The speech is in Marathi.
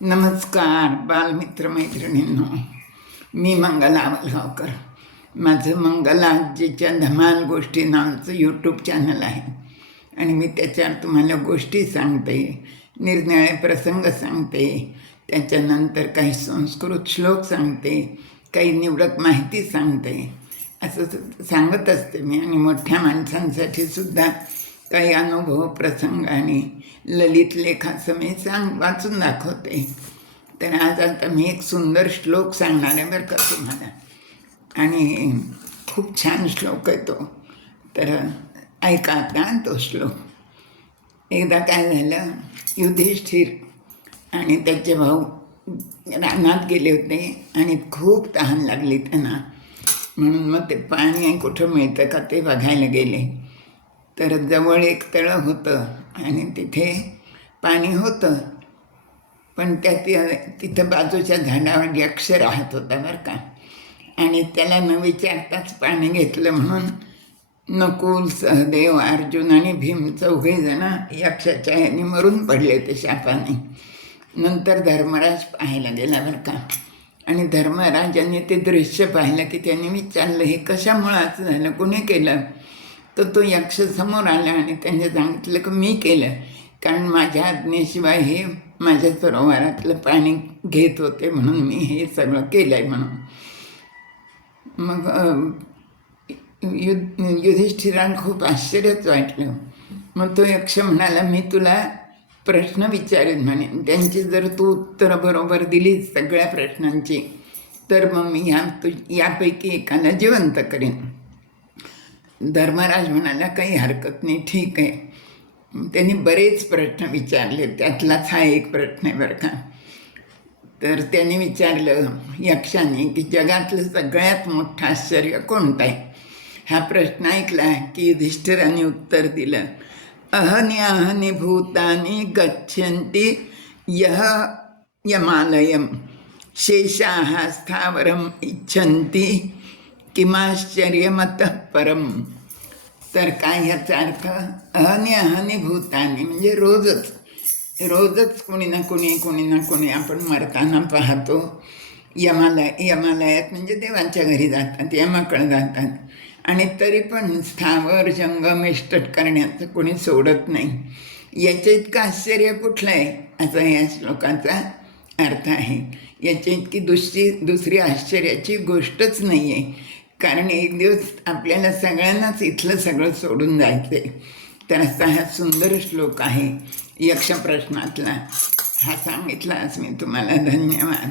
नमस्कार बालमित्र मैत्रिणींनो, मी मंगला आवलगावकर. माझं मंगला आजीच्या धमाल गोष्टी नावाचं यूट्यूब चॅनल आहे आणि मी त्याच्यावर तुम्हाला गोष्टी सांगते, निरनिराळे प्रसंग सांगते, त्याच्यानंतर काही संस्कृत श्लोक सांगते, काही निवडक माहिती सांगते, असं सांगत असते मी. आणि मोठ्या माणसांसाठी सुद्धा काही अनुभव प्रसंग आणि ललित लेखासमेत वाचून दाखवते. तर आज आता मी एक सुंदर श्लोक सांगणार आहे बरं का तुम्हाला, आणि खूप छान श्लोक आहे तो. तर ऐका आता तो श्लोक. एकदा काय झालं, युधिष्ठिर आणि त्याचे भाऊ रानात गेले होते आणि खूप तहान लागली त्यांना, म्हणून मग ते पाणी कुठं मिळतं का ते बघायला गेले. तर जवळ एक तळं होतं आणि तिथे पाणी होतं, पण तिथं बाजूच्या झाडावर यक्ष राहत होता बरं का. आणि त्याला न विचारताच पाणी घेतलं म्हणून नकुल, सहदेव, अर्जुन आणि भीम चौघेजण यक्षाच्या ह्याने मरून पडले ते शापाने. नंतर धर्मराज पाहायला गेला बरं का, आणि धर्मराजांनी ते दृश्य पाहिलं की त्यांनी विचारलं, हे कशामुळं असं झालं, कोणी केलं? तर तो यक्ष समोर आला आणि त्यांनी सांगितलं की मी केलं, कारण माझ्या आज्ञेशिवाय हे माझ्या सरोवरातलं पाणी घेत होते म्हणून मी हे सगळं केलं आहे म्हणून. मग युधिष्ठिराला खूप आश्चर्यच वाटलं. मग तो यक्ष म्हणाला, मी तुला प्रश्न विचारेन म्हणे, त्यांची जर तू उत्तरं बरोबर दिलीस सगळ्या प्रश्नांची तर मग मी यापैकी एकाला जिवंत करेन. धर्मराज म्हणाला, काही हरकत नाही, ठीक आहे. त्यांनी बरेच प्रश्न विचारले, त्यातलाच हा एक प्रश्न आहे बरं का. तर त्यांनी विचारलं यक्षाने की जगातलं सगळ्यात मोठं आश्चर्य कोणतं आहे? हा प्रश्न ऐकला की युधिष्ठिराने उत्तर दिलं, अहनि अहनि भूतानि गच्छन्ति यः यमालयम शेषाः स्थावरम इच्छन्ति किमाश्चर्यमतः परम. तर काय ह्याचा अर्थ, अहनि अहनि भूतानि म्हणजे रोजच कोणी ना कोणी आपण मरताना पाहतो. यमालयात म्हणजे देवांच्या घरी जातात, यमाकडे जातात, आणि तरी पण स्थावर जंगम इष्टट करण्याचं कोणी सोडत नाही. याच्या इतकं आश्चर्य कुठलं आहे असा या श्लोकाचा अर्थ आहे. याच्या इतकी दुसरी आश्चर्याची गोष्टच नाही आहे, कारण एक दिवस आपल्याला सगळ्यांनाच इथलं सगळं सोडून जायचं आहे. तर असा हा सुंदर श्लोक आहे यक्ष प्रश्नातला. हा सांगितलाच मी तुम्हाला. धन्यवाद.